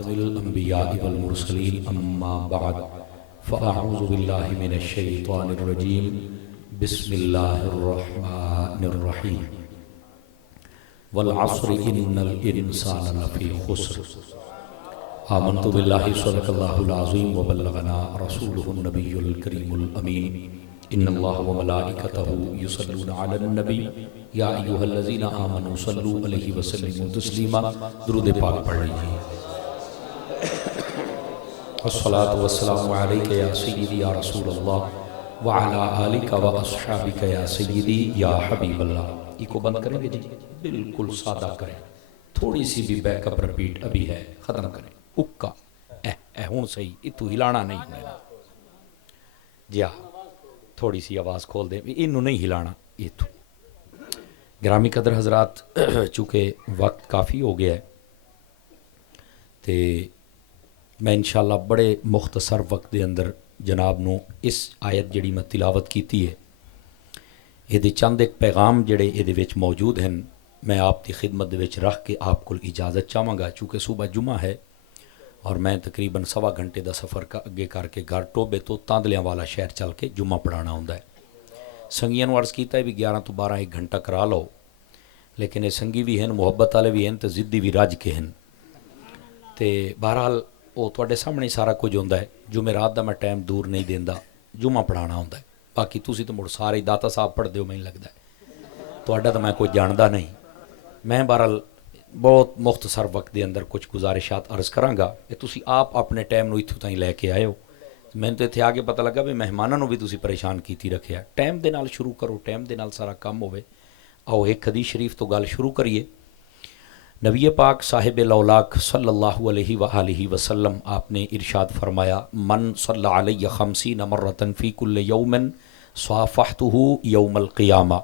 अम्बियाइ वल मुरसलीन अम्मा बाद फ़अऊज़ु बिल्लाहि मिनश शैतानिर रजीम बिस्मिल्लाहिर रहमानिर रहीम वल अस्रि इन्नल इंसाना लफ़ी खुस्र आमन्तु बिल्लाहि सदक़ल्लाहुल अज़ीम व बल्लगना रसूलुहुन नबियुल करीमुल अमीन इन्नल्लाह व मलाइकतहु युसल्लूना अलन नबी या अय्युहल्लज़ीना आमनू सल्लू अलैहि व सल्लिमू तस्लीमा। दुरूद पाक पढ़ लीजिए। अस्सलातु वस्सलामु अलैका या सय्यदी या रसूलल्लाह व अला आलिका व अस्हाबिका या सय्यदी या हबीबल्लाह। इको बंद करेंगे जी, बिल्कुल सादा करें, थोड़ी सी भी बैकअप रिपीट अभी है, ख़त्म करें। उक्का हुण सही, इतू हिलाना नहीं होना जी। थोड़ी सी आवाज़ खोल दें, इनू नहीं हिलाना इतू। ग्रामी कदर हजरात, चूँकि वक्त काफ़ी हो गया है तो मैं इंशाअल्लाह बड़े मुख्तसर वक्त के अंदर जनाब नूं इस आयत जिहड़ी मैं तिलावत कीती है ये चंद एक पैगाम जिहड़े इहदे विच मौजूद हैं मैं आप की खिदमत दे विच रख के आपको इजाज़त चाहांगा। चूँकि सुबह जुमा है और मैं तकरीबन सवा घंटे का सफ़र अगे करके घर टोबे तो तांदलियां वाला शहर चल के जुमा पढ़ाना होंदा है। संगियां नूं अर्ज़ कीता भी 11 तो 12 एक घंटा करा लो, लेकिन ये संगी भी हैं, मुहब्बत वाले भी हैं, तो जिद्दी भी रज के हैं। तो बहरहाल वो तुहाडे सामने सारा कुछ होंदा है। जुमेरात का मैं टाइम दूर नहीं देंदा, जुमा पढ़ाना होंदा है। बाकी तुसीं तो मुड़ सारे दाता साहब पढ़ते हो, मैनूं लगदा है तुहाडा तो मैं कोई जानदा नहीं। मैं बहरहाल बहुत मुख्तसर वक्त के अंदर कुछ गुजारिशात अर्ज़ करांगा कि तुसीं आप अपने टाइम नूं इत्थों ताईं लैके आए हो। मैनूं तो इत्थे आके पता लगा भी मेहमानां नूं भी तुसीं परेशान कीती रखिआ। टाइम दे नाल शुरू करो, टाइम दे नाल सारा काम होवे। आओ एक हदीस शरीफ तो गल शुरू करिए। नबी पाक साहिब लौलाक सल्लल्लाहु अलैहि वआलिहि वसल्लम आपने इरशाद फरमाया, मन सल्ला अलैहि खमसीन मर्रतन फ़ी कुल्लि यौमिन स्वाफ़हतुहु यौमल क़ियामा।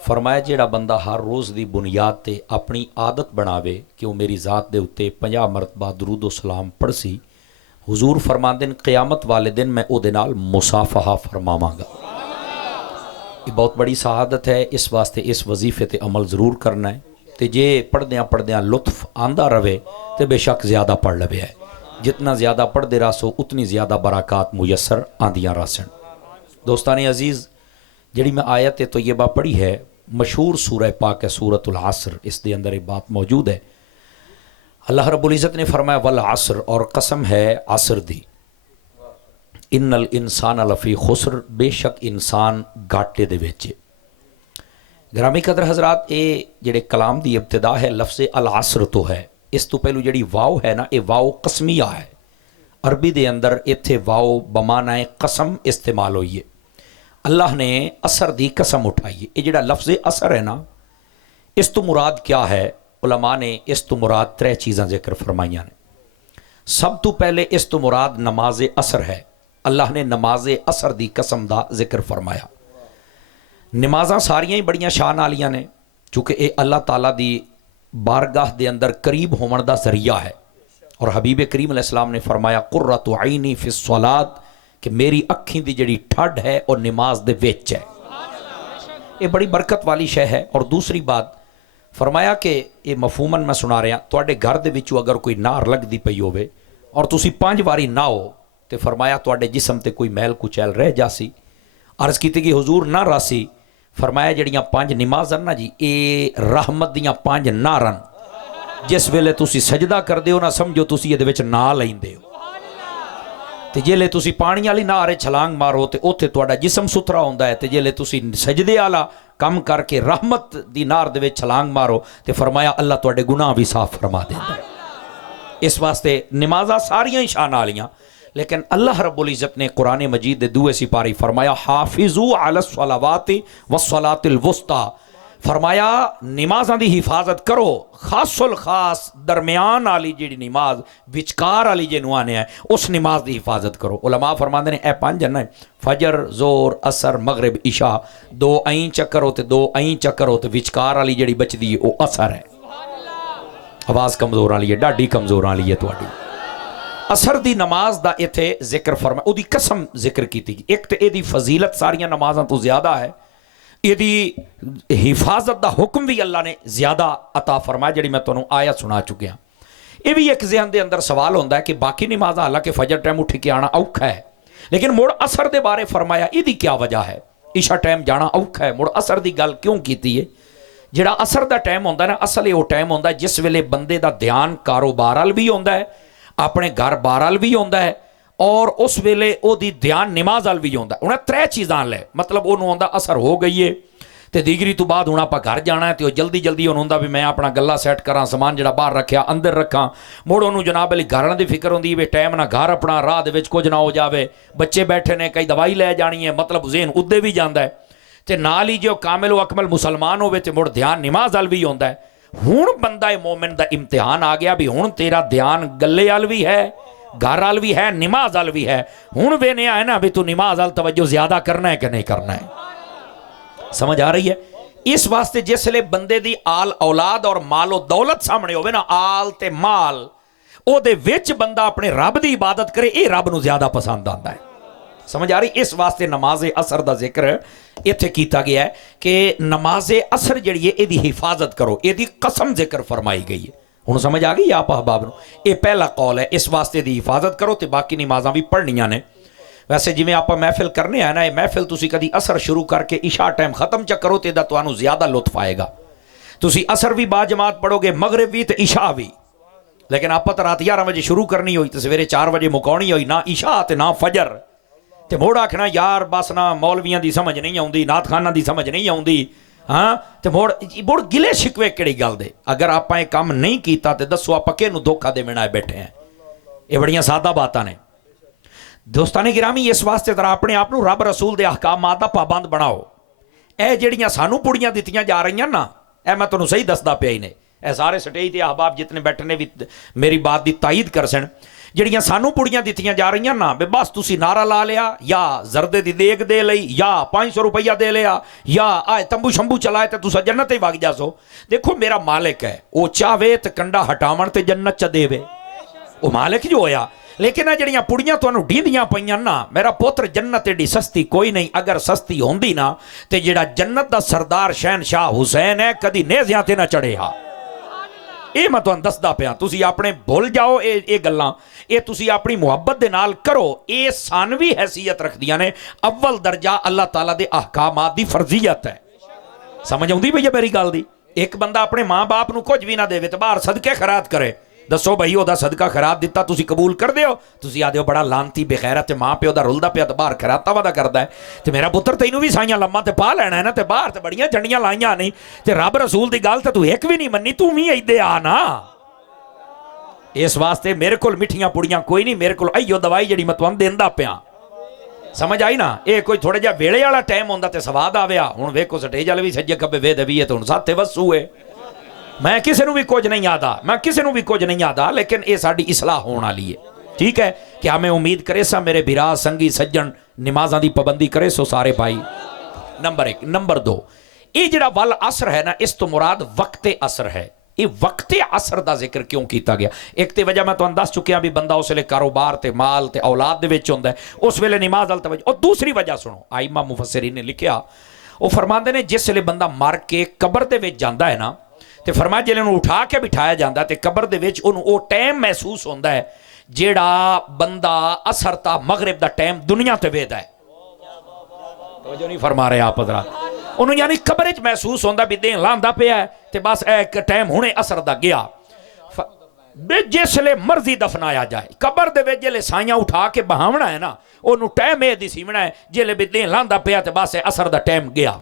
फरमाया जेड़ा बंदा हर रोज़ की बुनियाद ते अपनी आदत बनावे कि वह मेरी ज़ात दे उत्ते 50 मरतबा दरूद सलाम पढ़सी, हुजूर फरमांदे ने क़यामत वाले दिन मैं उहदे नाल मुसाफहा फरमावांगा। ये बहुत बड़ी शहादत है, इस वास्ते इस वजीफे ते अमल ज़रूर करना है। तो जे पढ़द्या पढ़द्या लुत्फ आंदा रहे तो बेशक ज़्यादा पढ़ लवे है। जितना ज़्यादा पढ़ते रसो उतनी ज़्यादा बराकात मुयसर आंदियाँ रसन। दोस्तान अजीज़, जिहड़ी मैं आयत तैयबा पढ़ी है, मशहूर सूरह पाक है सूरतुल असर। इस दे अंदर एक बात मौजूद है। अल्लाह रब्बुल इज़्ज़त ने फरमाया वल असर, और कसम है असर दी, इन्नल इंसान लफ़ी खुस्र, बेशक इंसान घाटे दे विच। ग्रामी कदर हजरात, ये जेड़े कलाम की इब्तिदा है लफ्ज़ अल असर तो है। इस तो पहलू जी वाव है ना, ये वाव कसमिया है। अरबी दे अंदर इत्थे वाव बमाना कसम इस्तेमाल हुई है। अल्लाह ने असर दी कसम उठाई है। ये जेड़ा लफ्ज़ असर है ना, इस तो मुराद क्या है? उलमा ने इस तो मुराद 3 चीज़ां जिक्र फरमाइया ने। सब तो पहले इस तो मुराद नमाज असर है। अल्लाह ने नमाज असर दी कसम का जिक्र फरमाया। नमाज़ां सारियां ही बड़ियां शान वालियां ने, चूँकि ये अल्लाह ताला दी बारगाह दे अंदर करीब होने का जरिया है। और हबीब करीम अलैहिस्सलाम ने फरमाया कुर्रतु ऐनी फिस सलात, कि मेरी अखी की जिहड़ी ठड है और नमाज दे विच है। ये बड़ी बरकत वाली शय है। और दूसरी बात फरमाया कि ये मफहूमन मैं सुना रहा, तुहाडे घर दे विचों अगर कोई नार लगती पई होवे और तुसीं 5 वारी नहाओ तो फरमाया तुहाडे जिस्म ते कोई मैल कुचैल रह जासी। अर्ज़ की कि हुजूर ना रासी। फरमाया जड़ियाँ 5 नमाज़ां ना जी, ये रहमत दियाँ 5 नारन। जिस वेले तुसी सजदा करदे हो ना, समझो तुसी इहदे विच ना लैंदे हो। ते जेले तुसी पानी वाली नारे छलांग मारो तो उत्थे तुहाडा जिस्म सुथरा होंदा है। ते जेले तुसी सजदे वाला कम करके रहमत दी नार दे विच छलांग मारो तो फरमाया अल्लाह तुहाडे गुनाह भी साफ फरमा देंदा है। इस वास्ते नमाज़ां सारियां ही शान वालियां, लेकिन अल्लाह रब्बुल इज़्ज़त ने कुरान मजीद दे 2 सिपारी फरमाया हाफिजू अलस सलावाति वस्सलातिल वुस्ता। फरमाया नमाज़ां दी हिफाजत करो, खासुल खास दरमियान वाली जिहड़ी नमाज विचकार वाली जिहनूं आने है उस नमाज की हिफाजत करो। उलमा फरमाते हैं ए 5 जन फजर जोर असर मगरिब इशा, 2 ऐं चक्कर हो तो 2 ऐं चक्कर हो, तो विचकार वाली जिहड़ी बचदी है वो असर है। आवाज़ कमज़ोर वाली है, डाढी कमज़ोर वाली है तुहाडी। असर दी नमाज दा इत्थे जिक्र फरमाया, उहदी कसम जिक्र की। एक तो यदी फजीलत सारियां नमाज़ां तो ज़्यादा है, यदी हिफाजत दा हुक्म भी अल्लाह ने ज़्यादा अता फरमाया, जिहड़ी मैं तुहानूं आयत सुना चुकिया। ये भी एक जहन के अंदर सवाल होता है कि बाकी नमाज़ हालांकि फजर टाइम उठ के आना औखा है, लेकिन मुड़ असर के बारे फरमाया इसकी क्या वजह है? इशा टाइम जाना औखा है, मुड़ असर की गल क्यों की है? जिहड़ा असर का टाइम होंदा ना, असल वो टाइम होंदा जिस वेले बंदे का ध्यान कारोबार वाल भी होंदा है, अपने घर बार वाल भी होंदा है, और उस वेले ओदी ध्यान नमाज वाल भी होंदा है। उन्हें त्रै चीज़ां ले मतलब उन्होंने आंदा असर हो गई है तो डिग्री तो बाद हुण आपां घर जाना है, तो जल्दी जल्दी उन्होंने आंदा भी मैं अपना गल्ला सैट करा, समान जिहड़ा बाहर रखा अंदर रखा। मुड़ उन्होंने जनाब अली घर की फिक्र होंदी भी टाइम ना घर अपना राह दे विच कुछ ना हो जाए, बच्चे बैठे ने कई दवाई लै जानी है, मतलब ज़हन उद्दे भी जाता है, तो नाल ही जो कामिल व अकमल मुसलमान होवे ते मुड़ ध्यान नमाज वाल भी होंदा है। हुण बंदा मोमिन का इम्तिहान आ गया भी हुण तेरा ध्यान गले वाल भी है, घर वाल भी है, नमाज वाल भी है। हुण वेने है ना भी तू नमाज वाल तवज्जो ज्यादा करना है कि नहीं करना है, समझ आ रही है? इस वास्ते जिसले बंदे दी आल औलाद और मालो दौलत सामने होवे ना, आल ते माल ओदे विच बंदा अपने रब दी इबादत करे, ये रब नूं ज्यादा पसंद आता है। समझ आ रही? इस वास्ते नमाज असर का जिक्र इत्थे कीता गया है कि नमाज असर जिहड़ी है इहदी हिफाजत करो, इहदी कसम जिक्र फरमाई गई है। हुण समझ आ गई आप अहबाब नूं? ये पहला कौल है, इस वास्ते दी हिफाजत करो तो बाकी नमाज़ां भी पढ़नियां ने। वैसे जिवें आप महफिल करने है ना, ये महफिल तुसी कदी असर शुरू करके इशा टाइम खत्म च करो तो इहदा तुहानूं ज़्यादा लुत्फ आएगा। तुसी असर भी बाजमात पढ़ोगे, मगरिब भी तो इशा भी, लेकिन आप तो रात 11 बजे शुरू करनी होई तो सवेरे 4 बजे मुकाउणी होई, ना इशा ते ना फजर, तो मोड़ आखना यार बस ना मौलवियां की समझ नहीं आती, नात खाना की समझ नहीं आती। हाँ तो मुड़ गिले शिकवे किहड़ी गल दे? अगर आप ये काम नहीं किया तो दसो आप किहनूं धोखा देने आए बैठे हैं? ये बड़ियां सादा बातां ने दोस्ताने गिरामी। इस वास्ते तरह अपने आप को रब रसूल के अहकामात का पाबंद बनाओ। यह जड़ियाँ सानू पुड़ियाँ दित्तियां जा रही ना, यह मैं तुहानूं सही दसदा पिया ही ने, यह सारे स्टेज के अहबाब जितने बैठे ने भी मेरी बात की तायद कर सन। जड़ियाँ सानू पुड़ियाँ दित्तियां जा रही ना बे बस तुसी नारा ला लिया, या जरदे की देग दे लई, या 500 रुपया दे लिया, या आए तंबू शंबू चलाए तो तुसा जन्नत ही वग जासो। देखो मेरा मालिक है, वो चाहे तो कंडा हटावन तो जन्नत च देवे, वो मालिक जो होया। लेकिन आ जड़ियाँ पुड़ियाँ तुहानूं ढींदियां पईयां ना, मेरा पुत्र जन्नत एडी सस्ती कोई नहीं। अगर सस्ती होंदी ना तो जिहड़ा जन्नत का सरदार शहनशाह हुसैन है कदी नेज़ियां ते ना चढ़े। हा ये मैं तुहानूं दसदा पिया, तुसी अपने भुल जाओ ये गल्लां, ये तुसी अपनी मुहब्बत दे नाल करो। ये सानवी हैसियत रखदियां ने, अव्वल दर्जा अल्लाह ताला दे अहकामात दी फर्जियत है। समझ आउंदी भैया मेरी गल दी? एक बंदा अपने माँ बाप नूं कुछ भी ना देवे तो बाहर सदके खैरात करे, दसो भाई ओदा सदका खैरात दिता तुसी कबूल कर दिओ? तुसी आदे हो बड़ा लानती बेखैरत माँ प्यो दा रुलदा पिया तो बाहर खैराता वादा करदा है, तो मेरा पुत्र तैनूं भी साइयां लम्मा ते पा लेना है ना, ते बाहर तो बड़ियां जंडियां लाइयां नहीं, ते रब रसूल दी गल तो तू एक भी नहीं मन्नी, तू भी इदे आ ना। इस वास्ते मेरे को मिठियां पुड़ियां कोई नहीं, मेरे को अयो दवाई जिहड़ी मैं तुहानूं देंदा पिया। समझ आई ना? ये कोई थोड़ा जिहा वेले वाला टाइम होंदा ते स्वाद आविया। हुण वेखो स्टेज वाले भी सज्जे खब्बे वे दवी है तो हुण साथे वसू है। मैं किसी भी कुछ नहीं आता, मैं किसी भी कुछ नहीं आता, लेकिन ये साडी इसलाह होने वाली है। ठीक है कि हमें उम्मीद करे सा मेरे बिरा संगी सज्जन नमाज़ां दी पाबंदी करे सो सारे भाई। नंबर 1। नंबर 2, ये जिहड़ा वल असर है ना, इस तो मुराद वक्ते असर है। ये वक्ते असर का जिक्र क्यों किया गया? एक तो वजह मैं तुहानूं दस चुकिया भी बंदा उस वेले कारोबार ते माल ते औलाद दे विच हुंदा है, उस वेले नमाज वाल तवज्जो। और दूसरी वजह सुनो, आइमा मुफस्सिरीन ने लिखिया, वो फरमाते ने जिस वेले बंदा मर के कबर दे विच जांदा है ना, तो फरमाया जिले उठा के बिठाया जाता है तो कबर दे विच उन्होंने वो टाइम महसूस होता है जेड़ा बंदा असर ता मगरिब दा टाइम दुनिया ते वेदा है। तो नहीं फरमा रहे आप हज़रात? उन्होंने यानी कबर च महसूस होता भी देन लांदा पिया है तो बस एक टाइम हुणे असर दा गया। जिसले मर्जी दफनाया जाए कबर दे विच जिले साइयां उठा के बहावना है ना, उन्होंने टाइम ये दिसीवना है जिले भी देन लांदा पिया तो बस असर दा टाइम गया।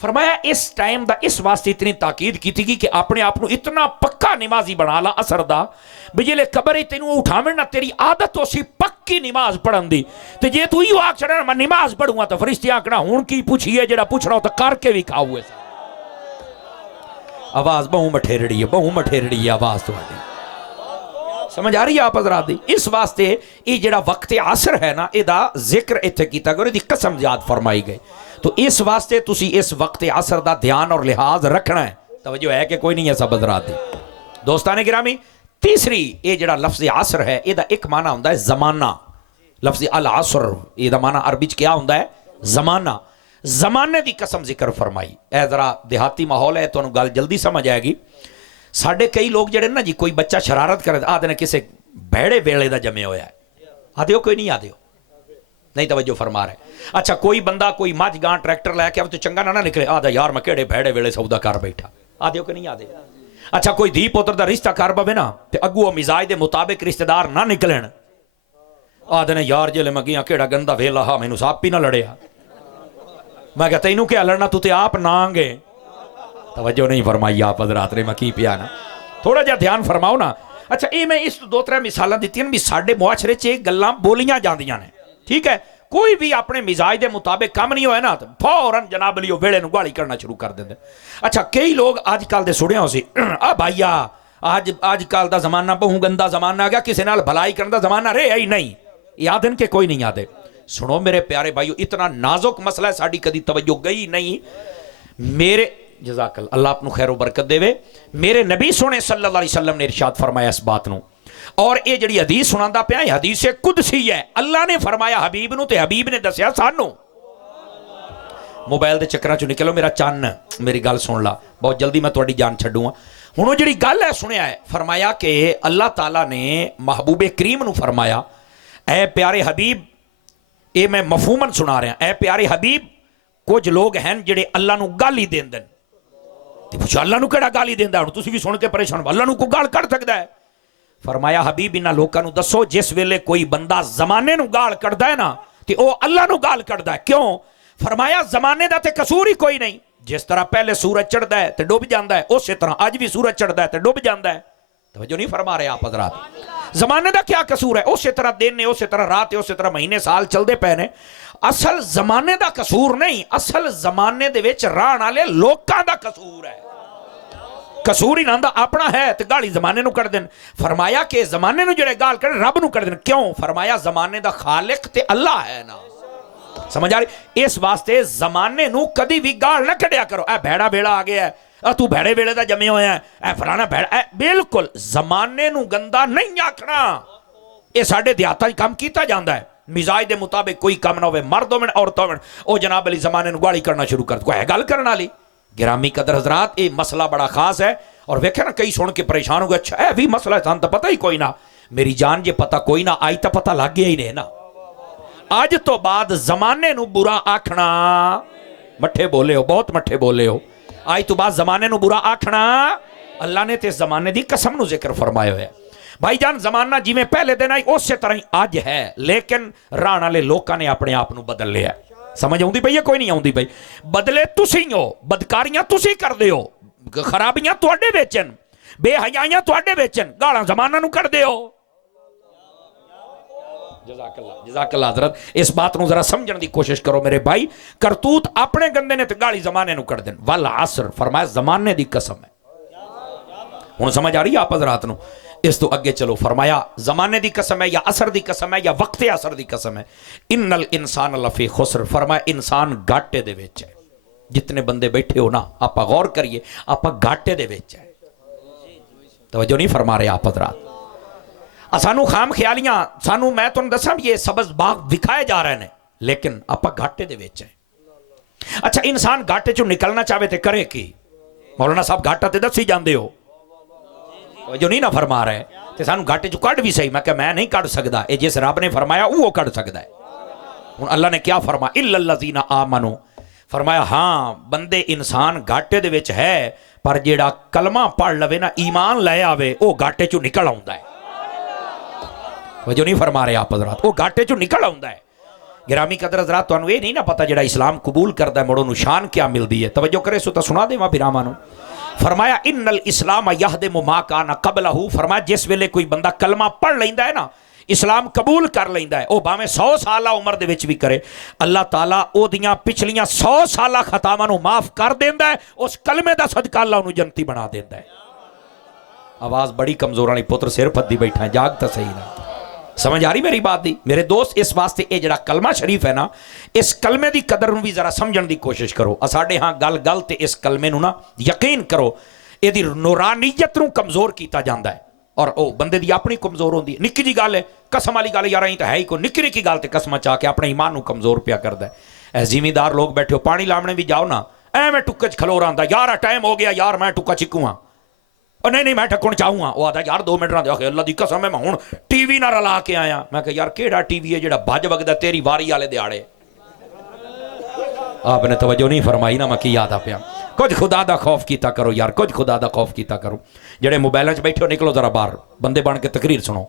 फरमाया इस टाइम दा इस वास्ते इतनी ताकीद की थी कि अपने आप को इतना पक्का नमाजी बना ला असर दा भी जिले कबर तेनों उठावे ना तेरी आदत हो सी पक्की नमाज पढ़न दी, तो जे तू आख छड़ा मैं नमाज पढ़ूंगा तो फरिश्ते आखना हुण की पुछिए, जेड़ा पुछना हो तो करके भी खाओ। आवाज बहु मठेरड़ी है, बहु मठेरड़ी है आवाज तुहाडी। समझ आ रही है आप हज़रात दी? इस वास्ते ये जिहड़ा वक्त असर है ना, इहदा जिक्र इत्थे कीता गया, इहदी कसम याद फरमाई गई। तो इस वास्ते तुसी इस वक्त असर का ध्यान और लिहाज रखना है। तवज्जो है कि कोई नहीं है सब हज़रात दी? दोस्ताने गिरामी, तीसरी ये जिहड़ा लफ्ज़ असर है इहदा एक माना हुंदा है ज़माना। लफ्ज़ अल असर इहदा माना अरबी च क्या हुंदा है? ज़माना। ज़माने की कसम जिक्र फरमाई। ए जरा देहाती माहौल है, तुहानूं गल जल्दी समझ आएगी। साढ़े कई लोग जड़े ना जी, कोई बच्चा शरारत करे आदे ने किसी भैड़े वेले का जमे होया है, आदे हो कोई नहीं, आदे हो नहीं, तवज्जो फरमा रहे। अच्छा कोई बंदा कोई मझ गां ट्रैक्टर लैके तो चंगा ना निकले, आदा यार मैं केड़े भैड़े वेले सौदा कर बैठा, आदे हो कि नहीं आदे। अच्छा कोई धी पुत्र का रिश्ता कर पवे ना तो अगू मिजाज के मुताबिक रिश्तेदार ना निकलन, आदे ने यार जिले मैं गया केड़ा गंदा वेला हा, मैनू सप ही ना लड़िया, मैं क्या तेनू क्या लड़ना, तू तो आप नांगे। तवज्जो नहीं फरमाई आप हज़रात ने, मैं की पिया ना, थोड़ा जिहा ध्यान फरमाओ ना। अच्छा ये मैं इस दो त्रै मिसालां दित्तियां भी साडे मुआशरे च गल्लां बोलियां जांदियां ने, ठीक है। कोई भी अपने मिजाज के मुताबिक काम नहीं होया ना तो फौरन जनाब लियो वेले नूं गाली करना शुरू कर देंगे। अच्छा कई लोग अजकल दे सुणिया हो सी आ भाईया अजकल का जमाना बहु गंदा जमाना आ गया, किसी नाल भलाई करने का जमाना रहा ही नहीं, याद के कोई नहीं आते। सुनो मेरे प्यारे भाईओ, इतना नाजुक मसला है, साड़ी कदी तवज्जो गई नहीं। मेरे जज़ाकल अल्लाह आपनू खैर बरकत देवे। मेरे नबी सोने सल्लल्लाहु अलैहि वसल्लम ने इरशाद फरमाया इस बात नू, और ये जड़ी हदीस सुनांदा पिया हदीस कुदसी है, अल्लाह ने फरमाया हबीब नू ते हबीब ने दसिया सानू। मोबाइल के चक्कर चो निकलो मेरा चन्न, मेरी गल सुन ला, बहुत जल्दी मैं तुहाडी जान छड्डूंगा। हुण जी गल है सुनिया है, फरमाया कि अल्लाह ताला ने महबूबे करीम नू फरमाया, ऐ प्यारे हबीब, ये मैं मफहूमन सुना रहा, ऐ प्यारे हबीब कुछ लोग हैं जिहड़े अल्लाह नू गाली देंदे ने, ते पुछो अल्लाह नू किहड़ा गाली देंदा, हुण तुसीं भी सुन के परेशान, अल्लाह नू कोई गाल कढ़ सकदा है। फरमाया हबीब इन्हां लोकां नू दसो जिस वेले कोई बंदा जमाने नू गाल कढ़दा है ना ते ओ अल्लाह नू गाल कढ़दा है, क्यों? फरमाया जमाने दा ते कसूर ही कोई नहीं, जिस तरह पहले सूरज चढ़दा है ते डुब जांदा है, उस तरह अज भी सूरज चढ़दा है ते डुब जांदा है। तवज्जो नहीं फरमा रहे आप हज़रात, जमाने का क्या कसूर है, उस तरह दिन ने, उस तरह रात है, उस तरह महीने साल चलते पे ने। असल जमाने का कसूर नहीं, असल जमाने दे विच रहण वाले लोकां दा कसूर है। कसूर ही ना अपना है तो गाली जमाने नू कढ़ देन। फरमाया कि जमाने नू जिहड़े गाल कढ़ रब नू कढ़ देन, क्यों? फरमाया जमाने दा खालिक ते अल्लाह है ना, समझ आ रही? इस वास्ते जमाने नू कदी भी गाल ना कढ़िया करो, ए भैड़ा बेड़ा आ गया है, तू भैड़े वेले दा जमे होया है, ए फलाना भैड़ा, बिल्कुल जमाने नू गंदा नहीं आखना। ये साडे देहातां च काम कीता जांदा है, मिजाज के मुताबिक कोई काम ना होवे, मर्द होवे औरत होवे, ओ जनाब अली जमाने नू गाली करना शुरू कर, कोई है गल करने वाली। गिरामी कदर हजरात, ये मसला बड़ा खास है, और वेखे ना कई सुन के परेशान हो गए, अच्छा है भी मसला है, सानू तो पता ही कोई ना। मेरी जान जे पता कोई ना, आज तो पता लग गया ही नहीं ना। अज तो बाद जमाने नू बुरा आखना, मठे बोले हो, बहुत मठे बोले हो, आज तो बाद जमाने नू बुरा आखना, अल्लाह ने ते जमाने की कसम नू जिक्र फरमाया है। भाईजान जमाना जिवें पहले दिन आई उस तरह ही अज है, लेकिन रहण वाले लोगों ने अपने आप नू बदल लिया। समझ आउंदी पई है कोई नहीं आउंदी पई? बदले तुसीं हो, बदकारियां तुसीं करदे हो, खराबियां तुहाडे विच हन, बेहयाइयां तुहाडे विच हन, गालां जमाना नू कढ़दे हो। जज़ाकल्लाह हज़रत, इस बात को जरा समझने की कोशिश करो मेरे भाई। करतूत अपने गंदे ने तो गाली जमाने नू कढ़ देन। वल असर फरमाया जमाने की कसम है। हुण समझ आ रही है आप हज़रात नू? इस तो अगे चलो, फरमाया जमाने की कसम है या असर की कसम है या वक्त असर की कसम है। इन्नल इंसान लफी खुसर, फरमाया इंसान घाटे दे विच है। जितने बंदे बैठे हो ना, आप गौर करिए, आप घाटे दे विच है। तवज्जो नहीं फरमा रहे आप हज़रात? सानू खाम ख्यालियां, सानू मैं तुहानू दसां ये सब्ज़ बाग विखाए जा रहे हैं, लेकिन आप घाटे दे विच है। अच्छा इंसान घाटे चों निकलना चाहे तो करे की? मौलाना साहब घाटा तो दसी जाते हो, जो नहीं ना फरमा रहे, तो सानू घाटे चो कढ़ भी सही। मैं क्या मैं नहीं कढ़ सकता, ये जिस रब ने फरमाया वो कढ़ सकता है। हुण अल्लाह ने क्या फरमाया, इल्लल्लज़ीना आमनू, फरमाया हाँ बंदे इंसान घाटे दे विच है, पर जेड़ा कलमा पढ़ लवे ना, ईमान लै आवे, वो घाटे चो निकल आउंदा है। जो नहीं फरमा रहे आप हज़रात, वो घाटे चो निकल आउंदा है। गिरामी कदर हज़रात, तुहानू ये नहीं ना पता जेड़ा इस्लाम कबूल करता है मुड़ो नू शान क्या मिलती है। तवज्जो करे सो तो सुना देवां बिरामां नू। फरमाया इन्नल इस्लाम यहदिमु मा काना क़बलहू, फरमाया जिस वेले कोई बंदा कलमा पढ़ लैंदा है ना, इस्लाम कबूल कर लैंदा है, वो भावें 100 साल उम्र दे विच भी करे, अल्लाह ताला ओदियां पिछलियां 100 साल खतावां नू माफ कर देंदा है, उस कलमे दा सदका अल्लाह नू जन्नती बना देंदा है। आवाज़ बड़ी कमजोर वाली पुत्र सिर फद्दी बैठा है, जाग तो सही ना। समझ आ रही मेरी बात दी मेरे दोस्त? इस वास्ते ये जरा कलमा शरीफ है ना, इस कलमे की कदर भी जरा समझने की कोशिश करो। साढ़े हाँ गल गल ते इस कलमे नू ना यकीन करो, यदि नूरानीयत नू कमजोर किया जाता है, और वो बंदे की अपनी कमजोर होती है। निक्की जी गल है, कसम वाली गल यार तो है ही कोई, निक्की निक्की गल ते कसम चाह के अपने ईमान नू कमजोर पिया करता है। जिमीदार लोग बैठे हो, पानी लावने भी जाओ ना, एवें टुक्के च खलो रहा यार टाइम हो गया यार मैं टुक्का चिकूँ, और नहीं मैं ढक्कन चाहूँगा। वो आता यार 2 मिनट ना दे, अल्लाह की कसम है मैं हूँ टीवी ना रला के आया। मैं कहा यार केड़ा टीवी है जेड़ा भज वगदा तेरी वारी वाले दिहाड़े। आपने तवज्जो नहीं फरमाई ना, मैं की याद आ पिया। कुछ खुदा दा खौफ कीता करो यार, कुछ खुदा दा खौफ कीता करो। जेड़े मोबाइलों च बैठे हो निकलो जरा बाहर, बंदे बन के तकरीर सुनो,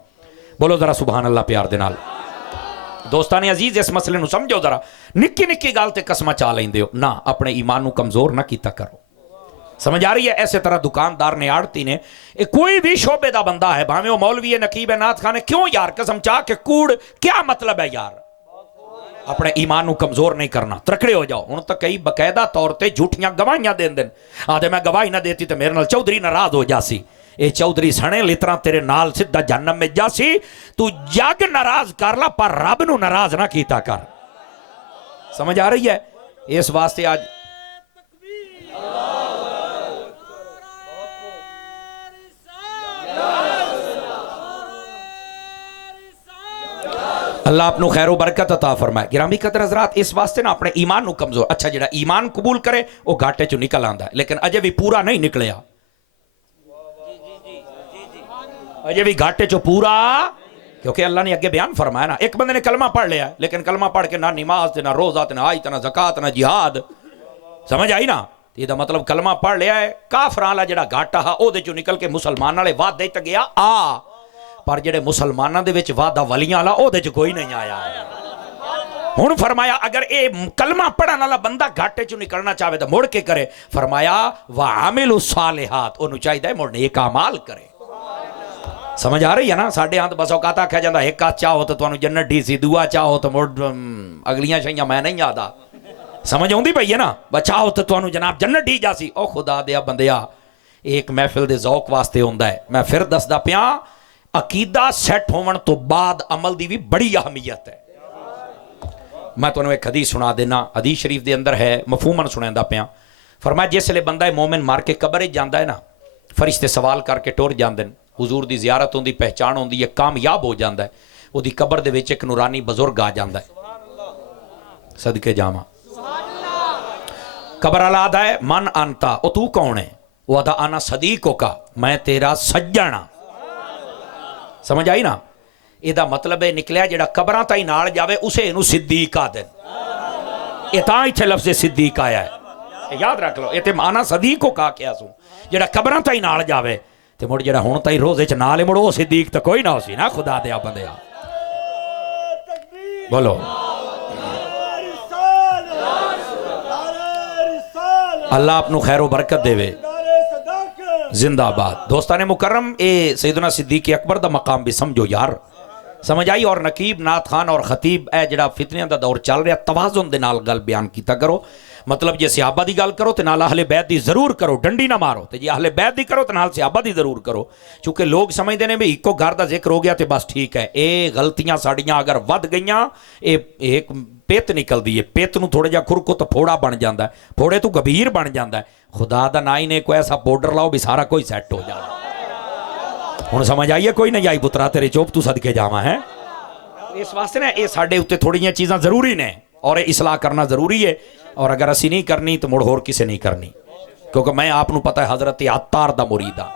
बोलो जरा सुभान अल्लाह प्यार दे नाल। दोस्तां ने अजीज इस मसले नूं समझो जरा। निक्की निक्की गल ते कसमां चा लैंदे हो ना, अपने ईमान नूं कमजोर ना कीता करो। समझ आ रही है? ऐसे तरह दुकानदार ने, आड़ती ने, कोई भी शोबे दा बंदा है, भावें वो मौलवी है, नकीब है, नाथ खान है, क्यों यार कसम चाह के कूड़ क्या मतलब है यार? अपने ईमान नूं कमजोर नहीं करना, तकड़े हो जाओ। हुण तां कई बकायदा तौर ते झूठियां गवाहियां देंदे ने, आदे मैं गवाही ना देती तो मेरे नाल चौधरी नाराज हो जासी। ये चौधरी सने लितरा तेरे नाल सीधा जहन्नम में जासी। तू जग नाराज कर ला पर रब नूं नाराज ना कीता कर। समझ आ रही है? इस वास्ते आज अल्लाह अपनों खैर बरकत अता फरमाए। गिरामी कदर हजरात, इस वास्ते ना अपने ईमान नूं कमजोर, अच्छा जेड़ा ईमान कबूल करे वो घाटे चो निकल आंदा है, लेकिन अजे भी पूरा नहीं निकलिया, अजे भी घाटे चो पूरा। क्योंकि अल्लाह ने अगे बयान फरमाया ना, एक बंदे ने कलमा पढ़ लिया लेकिन कलमा पढ़ के ना नमाज ना रोजा ना हज ना ज़कात ना जिहाद, समझ आई ना? ਇਹਦਾ मतलब कलमा पढ़ लिया है, काफरां वाला जेड़ा घाटा हा ओदे चो निकल के मुसलमान वाले वादे तक गया आ, पर जेड़े मुसलमानों दे विच वादा वलियां वाला ओदे च कोई नहीं आया। हुण फरमाया अगर ये कलमा पढ़न वाला बंदा घाटे चो निकलना चाहे तो मुड़ के करे। फरमाया वा आमिलु सालिहात, ओनू चाहिए मुड़ नेक अमाल करे। समझ आ रही है ना? साडे हाथ बस औकात आख्या जांदा एक हाथ चाहो तो तुहानू जन्नत दी सी, दूआ चाहो तो मुड़ अगलियां शैयां मैं नहीं आता। समझ आउंदी पई है ना? बचाओ तो तुहानू जनाब जन्नत दी जासी। ओ खुदा दिया बंदिया, एक महफिल दे ज़ौक वास्ते हुंदा है। मैं फिर दसदा पिया, अकीदा सैट होवन तो बाद अमल दी भी बड़ी अहमियत है। मैं तुहानू एक हदीस सुना देना, हदीस शरीफ दे अंदर है, मफहूमन सुनांदा पिया। फरमाया जिसले बंदा मोमिन मार के कब्र च जांदा है ना, फरिश्ते सवाल करके टुर जांदे ने, हुजूर दी ज़ियारत होंदी, पहचान होंदी है, कामयाब हो जाता है। उहदी कब्र दे विच एक नूरानी बजुर्ग आ जाता है, सदके जावा। कब्र वाला आदा है मन अंता, ओ तू कौन है? वो आदा आना सदीको का, मैं तेरा सज्जन हाँ। समझ आई ना? ਇਹਦਾ मतलब है निकलिया जेड़ा कबरां ताई नाल जावे उसे इनू सिद्दीक आदन। ये तां इत्थे लफ्ज़ सिद्दीक आया है, याद रख लो। इत्थे माना सदीक को कहा क्या सू, जेड़ा कबरां ताई नाल जावे ते मुड़ जेड़ा हुण ताई रोज़े च नाल मुड़ वो सिद्दीक तो कोई ना हो सी ना। खुदा दे बंदिया बोलो अल्लाह अपनू खैरो बरकत देवे, जिंदाबाद। दोस्ताने मुकर्रम, ए सैयदना सिद्दीक अकबर दा मकाम भी समझो यार, समझ आई? और नकीब नाथ खान और खतीब ए जेड़ा फितनियां दा दौर चल रहा, तवाज़ुन दे नाल गल बयान कीता करो। मतलब जे सहाबा दी गल करो तो नाल अहले बैत दी जरूर करो, डंडी ना मारो। तो जे अहले बैत दी करो तो नाल सहाबा दी जरूर करो, क्योंकि लोग समझते हैं भी इको घर का जिक्र हो गया तो बस ठीक है। ये गलतियां साड़ियां अगर वध गईयां, ये एक पित निकलती है, पित नूं थोड़ा जिहा खुरको तो फोड़ा बन जाता है, फोड़े तो गंभीर बन जाता है। खुदा दा ना ही ने कोई ऐसा पाउडर लाओ भी सारा कोई सैट हो जाए। हुण समझ आई है? कोई नहीं आई पुत्रा तेरे चोप तू सदके जावा है। इस वास्ते ना ये साडे उत्ते थोड़ियां चीज़ां जरूरी ने और इसलाह करना जरूरी है। और अगर असी नहीं करनी तो मुड़ होर किसे नहीं करनी, क्योंकि मैं आपनू पता है हजरत अत्तार दा मुरीद आ।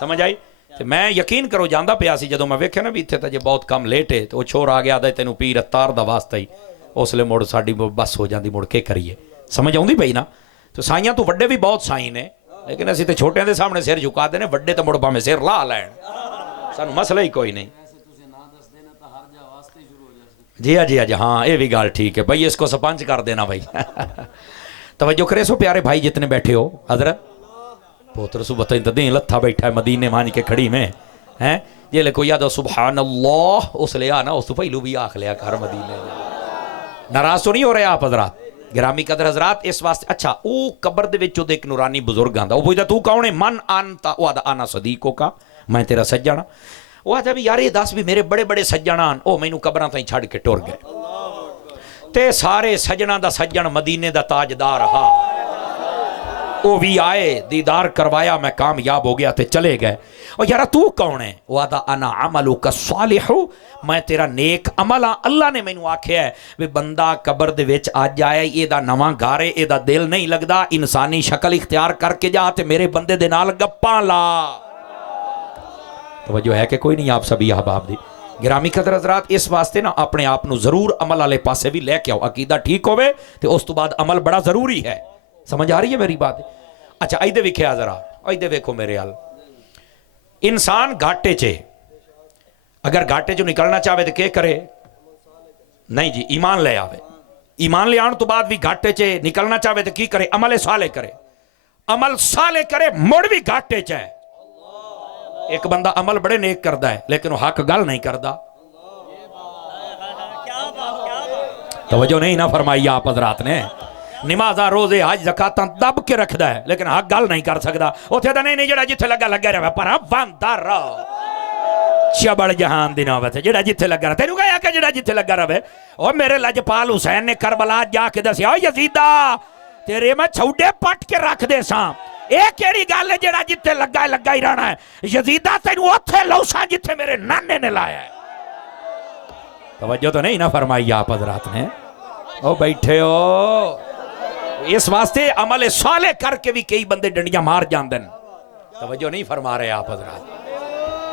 समझ आई? तो मैं यकीन करो जांदा पिया सी, जदों मैं वेख्या ना भी इत्थे तां जे बहुत कम लेट है तो वो छोर आ गया आदा तैनूं पीर अत्तार दा वास्ता ही, उसले मुड़ साडी बस हो जाती, मुड़ के करिए। समझ आउंदी पई ना? तो साइयां तो वड्डे भी बहुत साई ने, लेकिन असीं तो छोटियां दे सामने सिर झुका देने, वड्डे तो मुड़ भावें सिर ला लैण, सानू मसला ही कोई नहीं। जी हाँ जी हाँ जी हाँ, ये भी गल ठीक है भाई, इसको सरपंच कर देना भाई। तवज्जो करे सो प्यारे भाई जितने बैठे हो, हजरत पोतर सु बताई तो दी लत्था बैठा है मदीने मान के खड़ी में हैं, ये ले कोई याद सुबहान अल्लाह उस ले आना, उस पहलू भी आख लिया कर मदीने। नाराज तो नहीं हो रहे आप हजरात, गिरामी कदर हजरात? इस वास्ते अच्छा वो कब्र दे विच ओदे एक नूरानी बुजुर्ग आंदा, वो पुछदा तू कौन है? मन आनता, वो आदा आना सदीको का, मैं तेरा सज्जन। वो आदा भी यार ये दस भी मेरे बड़े बड़े सज्जन आन, ओ मैनू कबरां ताईं छड़ के टुर गए, ते सारे सज्जनां दा सज्जन मदीने दा ताजदार हा। वो भी आए, दीदार करवाया, मैं कामयाब हो गया तो चले गए। और यार तू कौन है? वो आदा अना अमलु का सालिहु, मैं तेरा नेक अमल हाँ। अल्लाह ने मैनू आख्या है भी बंदा कबर दे विच अज आया, एदा नवां घर है, एदा दिल नहीं लगदा, इंसानी शक्ल इख्तियार करके जा ते मेरे बंदे दे नाल गप्पां ला। तवज्जो है कि कोई नहीं आप सभी अहबाब दी गिरामी कदर हज़रात। इस वास्ते ना अपने आप नू जरूर अमल वाले पासे भी लेके आओ। अकीदा ठीक होवे ते उस तो बाद अमल बड़ा जरूरी है। समझ आ रही है मेरी बात? अच्छा इधर वेख्या जरा, इधर वेखो मेरे हाल। इंसान घाटे च, अगर घाटे चो निकलना चाहे तो क्या करे? नहीं जी, ईमान ले आवे। ईमान ले आने तो बाद भी घाटे च निकलना चाहे तो की करे? अमल साले करे। अमल साले करे मुड़ भी घाटे च है। एक बंदा अमल बड़े नेक करता है लेकिन वो हक गल नहीं करता। तवज्जो नहीं ना फरमाई आप हजरात ने। नमाज़ा रोजे हज ज़कातां दब के रखता है लेकिन हक गल नहीं कर सकता। उथे तो नहीं जेड़ा जिथे लगा लगा रहे पर बंदर चबड़ जहान दी नौबत जेड़ा जिथे लगा रहा। तेनू कहा जेड़ा जिथे लगा रहे। और मेरे लजपाल हुसैन ने करबला जाके दसिया, यजीदा तेरे मैं छौडे पट के रख दे सा। ਇਹ ਕਿਹੜੀ ਗੱਲ ਹੈ ਜਿਹੜਾ ਜਿੱਥੇ ਲੱਗਾ ਲੱਗਾ ਹੀ ਰਹਿਣਾ ਹੈ? ਯਜ਼ੀਦਾ ਤੈਨੂੰ ਉੱਥੇ ਲੌਸਾਂ ਜਿੱਥੇ ਮੇਰੇ ਨਾਨੇ ਨੇ ਲਾਇਆ ਹੈ। तवज्जो तो नहीं ना फरमाई आप हजरात ने। ओ बैठे हो इस वास्ते अमल साले करके भी कई बंदे डंडियां मार जाते हैं। तवज्जो नहीं फरमा रहे आप हजरात,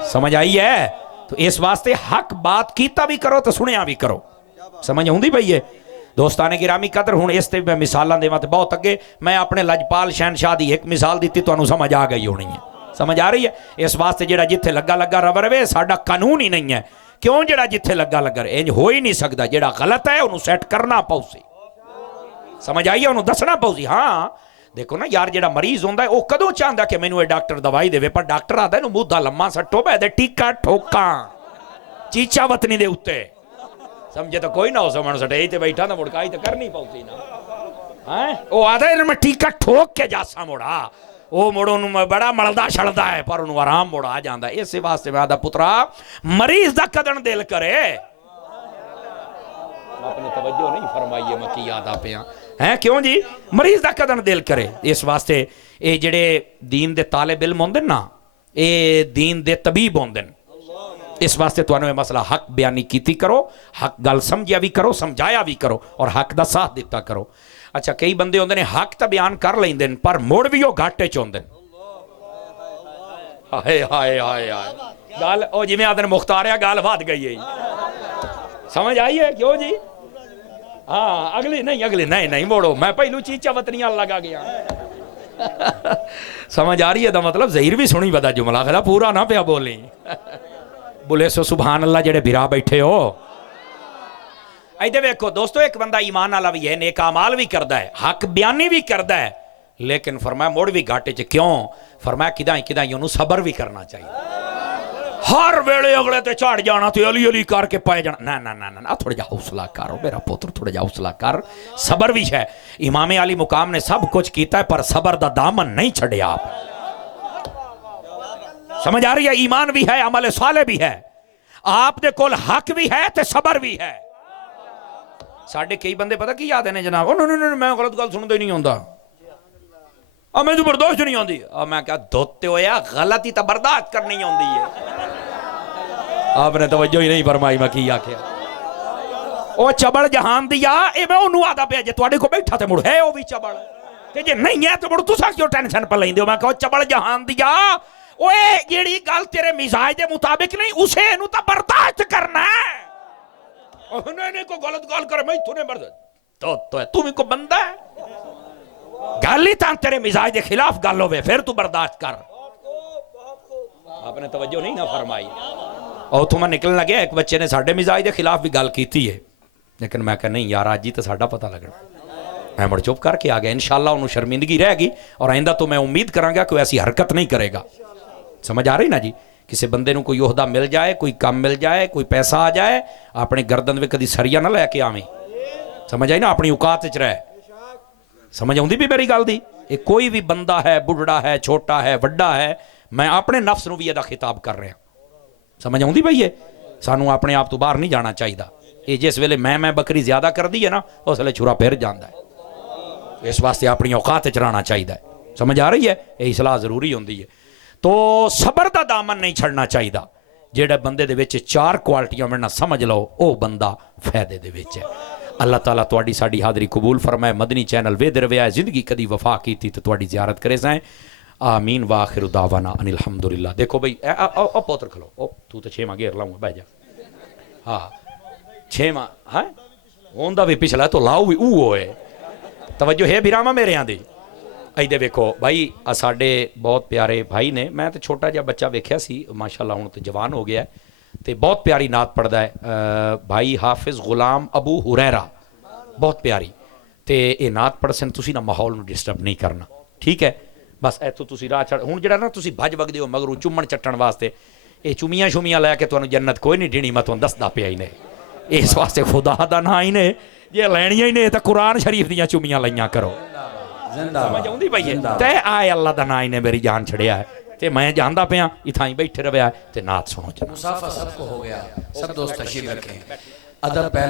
समझ आई है? तो इस वास्ते हक बात कीता भी करो तो सुनिया भी करो। समझ आउंदी पई है दोस्ताने गिरामी कदर। हुण इस ते मैं मिसालां देवां ते बहुत अगे। मैं अपने लजपाल शहनशाह दी एक मिसाल दी तुहानूं समझ आ गई होनी है। समझ आ रही है? इस वास्ते जेड़ा जिथे लगा लगा रवे साडा कानून ही नहीं है। क्यों? जेड़ा जिथे लगा लगा इंज हो ही नहीं सकता। जेड़ा गलत है उन्होंने सैट करना पऊसी। समझ आई है? उन्होंने दसना पऊसी। हाँ देखो ना यार, जेड़ा मरीज होंदा है वो कदों चाहता कि मैनू डॉक्टर दवाई देवे, पर डॉक्टर आता है मुद्दा लम्मा सट्टो पै दे टीका ठोका चीचा वतनी दे उत्ते। समझे तो कोई ना हो समझ सटे ते बैठा ना मुड़काई तो करनी पऊसी ना। हैं वो आधा मैं टीका ठोक के जासा मुड़ा, वो मुड़ो बड़ा मलदा छलदा है पर उन्होंने आराम मुड़ आ जाता है। इस वास्ते मैं आदा पुत्रा मरीज दा कदन दिल करे। आपने तवज्जो नहीं फरमाई है, मैं की यादा पिया है। क्यों जी? मरीज दा कदन दिल करे। इस वास्ते ये जेड़े दीन दे तालिब इल्म होंदे ना, ये दीन दे तबीब होंदे। इस वास्ते तुहानू ये मसला हक बयानी कीती करो, हक गल समझिया भी करो, समझाया भी करो और हक दा साथ दिता करो। अच्छा कई बंदे होंदे ने हक तो बयान कर लेंदे पर मुड़ भी वो घाटे च होंदे। हाय हाय हाय हाय गल ओ जिवें आदन मुख्तारिया गल वध गई है। समझ आई है? क्यों जी? हाँ अगली नहीं नहीं मोड़ो, मैं पहलू चीचा वतनियां लगा गया। समझ आ रही है? मतलब जहीर भी सुनी बदा जुमला खरा पूरा ना पिया बोली। बोले सो सुभान अल्लाह जेड़े बिरा बैठे हो। इधर देखो दोस्तों, एक बंदा ईमान वाला भी है, नेक अमाल भी करता है, हक बयानी भी करता है, लेकिन फरमाया मुड़ भी घाटे च। क्यों? फरमाया किदाई किदाई उन्होंने सबर भी करना चाहिए। हर वेले अगले ते चढ़ जाना तो अली अली करके पाए जाना। ना ना ना ना थोड़ा जा हौसला करो मेरा पुत्र, थोड़ा जा हौसला कर। सबर भी है। इमाम अली मुकाम ने सब कुछ किया है पर सबर दा दामन नहीं छड़िया आप। समझ आ रही है? ईमान भी है, अमल साले भी है, आपदे कोल हक भी है ते सबर भी है। साढ़े कई बंदे पता की याद है जनाब, मैं गलत गल सुनता ही नहीं आता, मैं तो बर्दाश्त नहीं आती। मैं क्या धोते होया गलती तो बर्दाश्त करनी आती है। आपने तवज्जो ही नहीं फरमाई। मैं की आख्या ओ चबड़ जहान दिया ए मैं ओनू आदा पे जे तुहाडे को बैठा ते मुड़ है ओ भी चबड़ ते जे नहीं है तो मुड़ तुसा क्यों टेंशन पर लैंदे हो? मैं कहो चबड़ जहान दिया ओए जेड़ी गल तेरे मिजाज दे मुताबिक नहीं उसे इनू तो बर्दाश्त करना है। नहीं को गलत गल करे मैं तूने बर्दाश्त तो है तू भी को बंदा है, गल ही तां तेरे मिजाज के खिलाफ गल होवे फिर तू बर्दाश्त कर। आपने तवज्जो नहीं ना फरमाई। और उथों मैं निकलने लगे, एक बच्चे ने साडे मिजाज के खिलाफ भी गल की है, लेकिन मैं कहा नहीं यार अज ही तो साडा पता लगना। मैं मुड़ चुप करके आ गया। इंशाअल्लाह उन्होंने शर्मिंदगी रहेगी और आइंदा तो मैं उम्मीद करांगा कोई ऐसी हरकत नहीं करेगा। समझ आ रही ना जी? किसी बंदे को कोई ओहदा मिल जाए, कोई काम मिल जाए, कोई पैसा आ जाए, अपने गर्दन में कभी सरिया ना लैके आवे। समझ आई ना? अपनी औकात च रहे। समझ आउंदी भी मेरी गल दी? कोई भी बंदा है, बुढ़ड़ा है, छोटा है, वड्डा है, मैं अपने नफ्स नूं भी इहदा खिताब कर रहा। समझ आउंदी पई है? सानू अपने आप तो बाहर नहीं जाना चाहिए। ये जिस वेले मैं बकरी ज्यादा कर दी है ना उस वेले छुरा फिर जाता है। इस वास्ते अपनी औकात च रहना चाहिए। समझ आ रही है? यही सलाह जरूरी होंदी है। तो सबर का दामन नहीं छड़ना चाहिए। जेड़ा बंदे दे विच 4 क्वालिटियां मिलना समझ लो वो बंदा फायदे दे विच है। अल्लाह ताला तुहाडी साडी हाज़री कबूल फरमाए। मदनी चैनल वेद रव्या जिंदगी कदी वफा की थी तो तुहाडी ज़ियारत करे जाए। आमीन व आखिर दावाना अनिल हम्दुलिल्लाह। देखो भाई पोत्र खलो ओ तू तो 6वां घेर लाऊंगा बह जा। हाँ 6वां है होंदा भी पिछला तो लाओ भी ऊ है। तवज्जो है बिरामा मेरे आंदी। इधर वेखो भाई साडे बहुत प्यारे भाई ने, मैं तो छोटा जिहा बच्चा वेख्या सी माशाअल्लाह हुण तो जवान हो गया है तो बहुत प्यारी नात पढ़दा है भाई हाफिज गुलाम अबू हुरैरा, बहुत प्यारी। तो ये नात पढ़ सन तुसी ना माहौल नूं डिस्टर्ब नहीं करना, ठीक है? बस इत्थों तुसी राह चढ़ हुण जिहड़ा ना तुसी भज वगदे हो मगरू चुम्मण चट्टण वास्ते ये चुमियां शुमियां लैके तुहानूं जन्नत कोई नहीं देनी। मैं तुहानूं दसदा पिया ही ने इस वास्ते खुदा दा नां ही ने जे लैणियां ही ने तो कुरान शरीफ दियां चुमियां लईयां करो। समझ आउंदी पई है? ते आए अल्लाह दा नां ही ने मेरी जान छड़िया है ते मैं जानदा पिया इत्थां ही बैठे रव्या ते नात सुनो। मुसाफा सबको हो गया, सब दोस्त तशरीफ रखें। अदब पहला